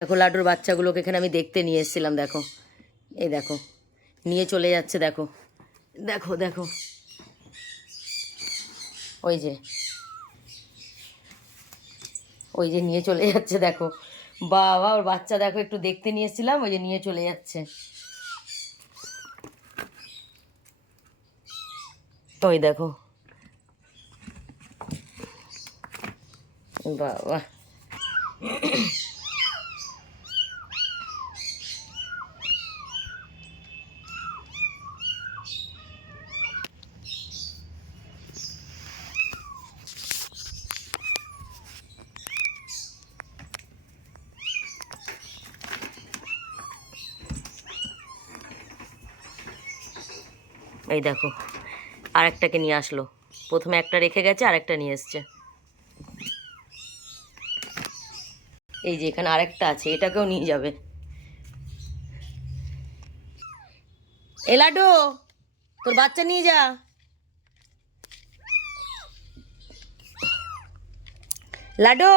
দেখো লাড্ডুর বাচ্চাগুলোকে এখানে আমি দেখতে নিয়ে এসেছিলাম। দেখো, এই দেখো নিয়ে চলে যাচ্ছে। দেখো দেখো দেখো, ওই যে ওই যে নিয়ে চলে যাচ্ছে। দেখো বাবা, ওর বাচ্চা দেখো, একটু দেখতে নিয়ে এসেছিলাম, ওই যে নিয়ে চলে যাচ্ছে। ওই দেখো বাবা, এই দেখো আরেকটাকে নিয়ে আসলো। প্রথমে একটা রেখে গেছে, আরেকটা নিয়ে এসছে। এই যে এখানে আরেকটা আছে, এটাকেও নিয়ে যাবে। এ লাড্ডু, তোর বাচ্চা নিয়ে যা। লাড্ডু,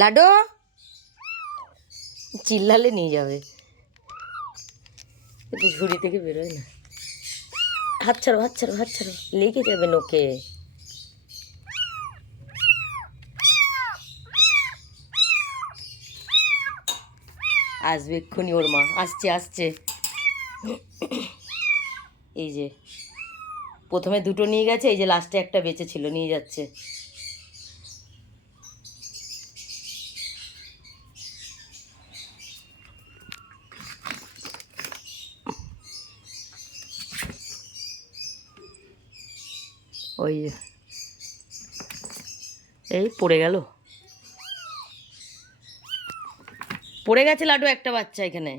লাড্ডু, চিল্লালে নিয়ে যাবে। একটু ঝুড়ি থেকে বেরোয় না। হাত ছাড়ো, হাত ছাড়ো, হাত ছাড়ো, লেগে যাবে নোকে। আসবে এক্ষুনি ওর মা, আসছে আসছে। এই যে প্রথমে দুটো নিয়ে গেছে, এই যে লাস্টে একটা বেঁচে ছিল, নিয়ে যাচ্ছে। ওই যে এই পড়ে গেল, পড়ে গেছে লাড্ডু একটা বাচ্চা এখানে।